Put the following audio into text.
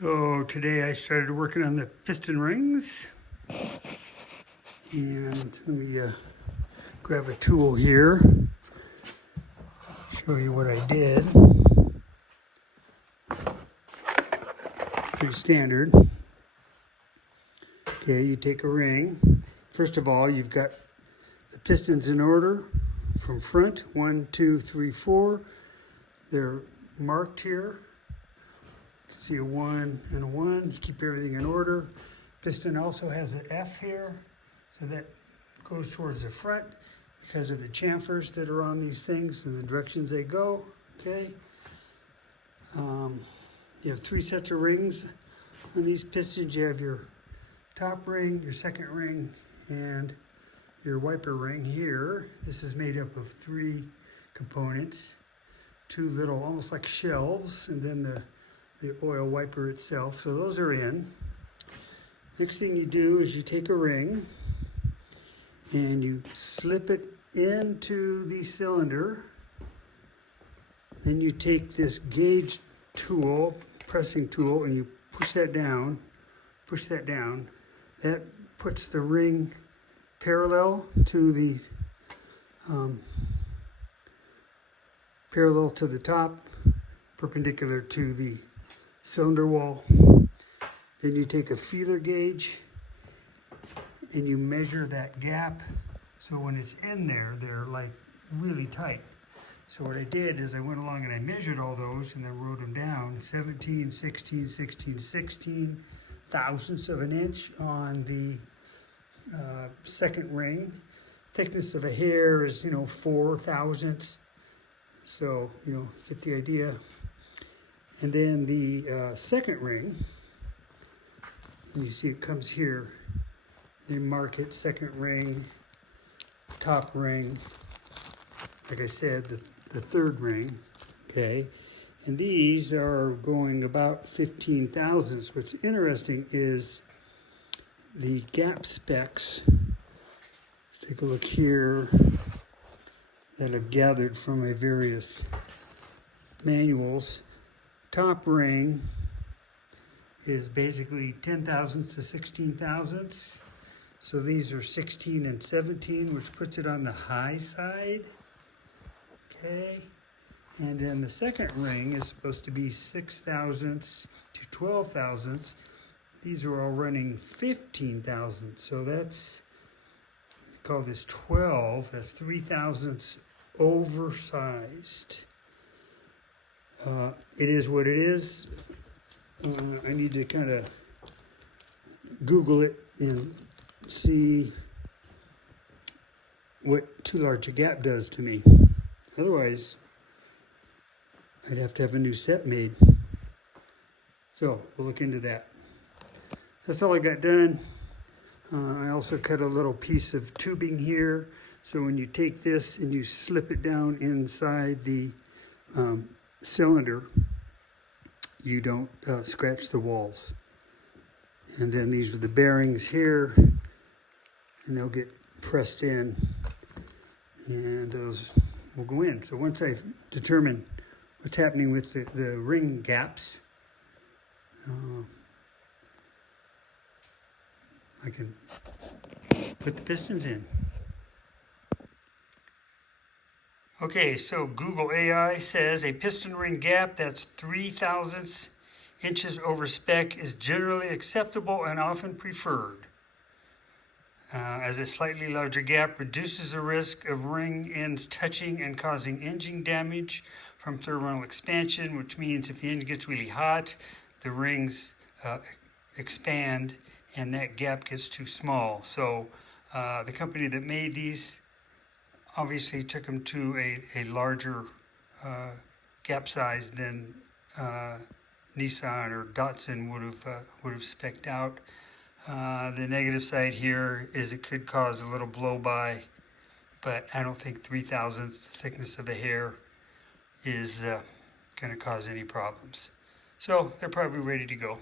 So today I started working on the piston rings, and let me grab a tool here, show you what I did. Pretty standard. Okay, you take a ring. First of all, you've got the pistons in order from front, 1, 2, 3, 4. They're marked here. You can see a 1 and a 1. You keep everything in order. Piston also has an F here, so that goes towards the front because of the chamfers that are on these things and the directions they go. Okay. You have 3 sets of rings on these pistons. You have your top ring, your second ring, and your wiper ring here. This is made up of 3 components, 2 little, almost like shelves, and then the oil wiper itself. So those are in. Next thing you do is you take a ring and you slip it into the cylinder. Then you take this gauge tool, pressing tool, and you push that down, That puts the ring parallel to the top, perpendicular to the cylinder wall. Then you take a feeler gauge and you measure that gap. So when it's in there, they're like really tight. So what I did is I went along and I measured all those and then wrote them down. 17, 16, 16, 16 thousandths of an inch on the second ring. Thickness of a hair is, 4 thousandths. So, get the idea. And then the second ring, you see it comes here. They mark it, second ring, top ring, like I said, the third ring, okay? And these are going about 15 thousandths. What's interesting is the gap specs. Let's take a look here that I've gathered from my various manuals. Top ring is basically 10 thousandths to 16 thousandths. So these are 16 and 17, which puts it on the high side. Okay. And then the second ring is supposed to be 6 thousandths to 12 thousandths. These are all running 15 thousandths. So that's, call this 12. That's 3 thousandths oversized. It is what it is. I need to kind of Google it and see what too large a gap does to me. Otherwise, I'd have to have a new set made. So we'll look into that. That's all I got done. I also cut a little piece of tubing here. So when you take this and you slip it down inside the cylinder, you don't scratch the walls. And then these are the bearings here, and they'll get pressed in, and those will go in. So once I determine what's happening with the ring gaps, I can put the pistons in. Okay, so Google AI says a piston ring gap that's 3 thousandths inches over spec is generally acceptable and often preferred, as a slightly larger gap reduces the risk of ring ends touching and causing engine damage from thermal expansion, which means if the engine gets really hot, the rings expand and that gap gets too small. So the company that made these obviously took them to a larger gap size than Nissan or Datsun would have spec'd out. The negative side here is it could cause a little blow by, but I don't think 3 thousandths thickness of a hair is going to cause any problems. So they're probably ready to go.